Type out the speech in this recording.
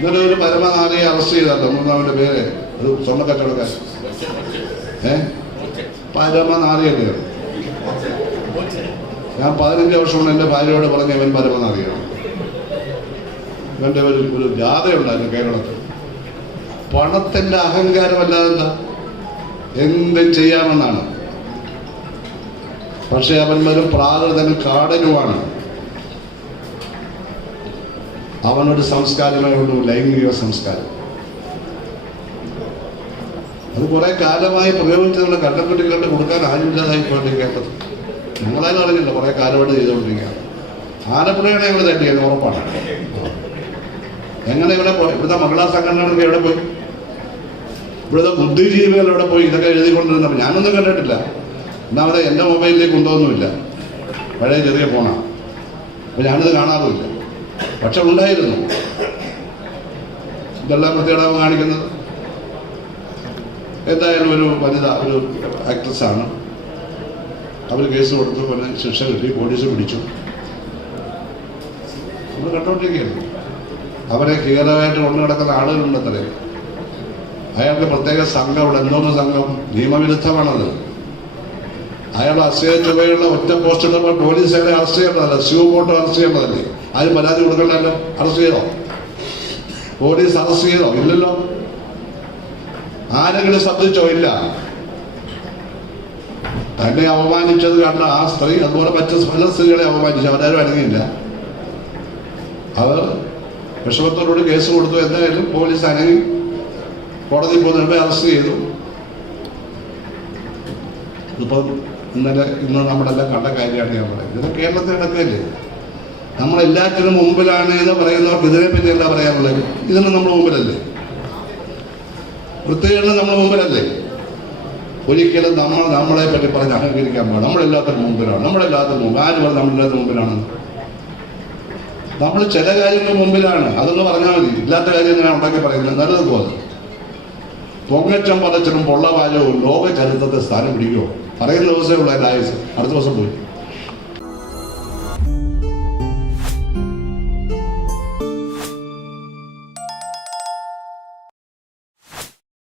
ഇന്നലെ ഒരു പരമനാരിയെ അറസ്റ്റ് ചെയ്തല്ലോ മൂന്നാമന്റെ പേര്. അത് സ്വർണ കച്ചവടക്കാരൻ. ഏ? പരമനാരിയല്ലേ ഞാൻ പതിനഞ്ച് വർഷം കൊണ്ട് എന്റെ ഭാര്യയോട് പറഞ്ഞ ഇവൻ പരമനാരിയാണ് ഇവന്റെ ഒരു ഒരു ജാഥയുണ്ടായിരുന്നു കേരളത്തിൽ. പണത്തിന്റെ അഹങ്കാരമല്ലാതെ എന്താ? എന്തും ചെയ്യാമെന്നാണ്. പക്ഷെ അവൻ വരും പ്രാകൃതനും കാടനുമാണ്. അവനൊരു സംസ്കാരമേ ഉള്ളൂ ലൈംഗിക സംസ്കാരം. അത് കുറെ കാലമായി പ്രയോഗിച്ചതുള്ള കണ്ടക്കുട്ടികളുടെ കൊടുക്കാൻ ആരുമില്ലാതായി പോയിട്ട് കേട്ടത് ഞങ്ങളാരും അറിഞ്ഞില്ല കുറെ കാലമായിട്ട് ചെയ്തുകൊണ്ടിരിക്കുകയാണ്. ആലപ്പുഴയാണ് ഇവിടെ തട്ടിയത് ഉറപ്പാണ്. എങ്ങനെ ഇവിടെ പോയി? ഇവിടുത്തെ മഹിളാ സംഘടനകളൊക്കെ എവിടെ പോയി? ഇവിടുത്തെ ബുദ്ധിജീവികൾ എവിടെ പോയി? ഇതൊക്കെ എഴുതിക്കൊണ്ടിരുന്നപ്പോൾ ഞാനൊന്നും കണ്ടിട്ടില്ല. ഒന്നാമത് എന്റെ മൊബൈലിലേക്ക് കൊണ്ടുപോകുന്നുമില്ല. പഴയ ചെറിയ ഫോണാണ് അപ്പോൾ ഞാനിത് കാണാറുമില്ല. പക്ഷെ ഉണ്ടായിരുന്നു. ഇതെല്ലാം പ്രത്യേകത കാണിക്കുന്നത്. എന്തായാലും ഒരു വനിത ഒരു ആക്ട്രസ്സാണ് അവർ കേസ് കൊടുത്തു പിന്നെ ശിക്ഷ കിട്ടി പോലീസ് പിടിച്ചു. നമ്മൾ കണ്ടോണ്ടിരിക്കുകയാണ് അവരെ ക്ലിയറായിട്ട് കൊണ്ടു നടക്കുന്ന ആളുകളുണ്ടത്രേ അയാൾക്ക് പ്രത്യേക സംഘം ഇവിടെ എന്തോന്ന് സംഘം? നിയമവിരുദ്ധമാണത്. അയാൾ അസ്യ ചുവയുള്ള ഒറ്റ പോസ്റ്റ് ഇടുമ്പോൾ പോലീസ് അയാളെ അറസ്റ്റ് ചെയ്യേണ്ടതല്ല. ശിവ പോട്ടോ അറസ്റ്റ് ചെയ്യേണ്ടതല്ലേ? ആരും പരാതി കൊടുക്കണ്ടല്ലോ? അറസ്റ്റ് ചെയ്തോ? പോലീസ് അറസ്റ്റ് ചെയ്തോ? ഇല്ലല്ലോ. ആരെങ്കിലും ശ്രദ്ധിച്ചോ ഇല്ല. തന്നെ അപമാനിച്ചത് കണ്ട ആ സ്ത്രീ അതുപോലെ മറ്റു പല സ്ത്രീകളെ അപമാനിച്ചു. അവരാരും അടങ്ങിയില്ല അവർ വിഷമത്തോടുകൂടി കേസ് കൊടുത്തു. എന്തായാലും പോലീസ് അനങ്ങി. കോടതി പോകുന്നവരെ അറസ്റ്റ് ചെയ്തു. ഇപ്പം ഇന്നലെ ഇന്ന് നമ്മളെല്ലാം കണ്ട കാര്യമാണ് ഞാൻ പറയുന്നത്. ഇത് കേരളത്തിൽ നടക്കുകയല്ലേ നമ്മളെല്ലാറ്റിനും മുമ്പിലാണ് എന്ന് പറയുന്നവർക്ക് ഇതിനെപ്പറ്റി എന്താ പറയാനുള്ളത്? ഇതിന് നമ്മൾ മുമ്പിലല്ലേ? വൃത്തികേടിന് നമ്മൾ മുമ്പിലല്ലേ? ഒരിക്കലും നമ്മൾ നമ്മളെ പറ്റി പറഞ്ഞ് അഹങ്കരിക്കാൻ പാടില്ല. നമ്മളെല്ലാത്തിനും മുമ്പിലാണ്. നമ്മളെല്ലാത്തിനും മുമ്പ് ആര് പറഞ്ഞു നമ്മളെല്ലാത്തിനും മുമ്പിലാണ്? നമ്മൾ ചില കാര്യങ്ങൾ മുമ്പിലാണ്. അതൊന്ന് പറഞ്ഞാൽ മതി. ഇല്ലാത്ത കാര്യം ഞാൻ ഉണ്ടാക്കി പറയുന്നത് നല്ലത് പോലെ പൊങ്ങച്ചം പതച്ചനും പൊള്ളവാചവും ലോക ചരിത്രത്തെ സ്ഥാനം പിടിക്കുമോ പറയുന്ന ദിവസമേ ഉള്ളൂ എന്റെ ആയുസ്. അടുത്ത ദിവസം പോയി.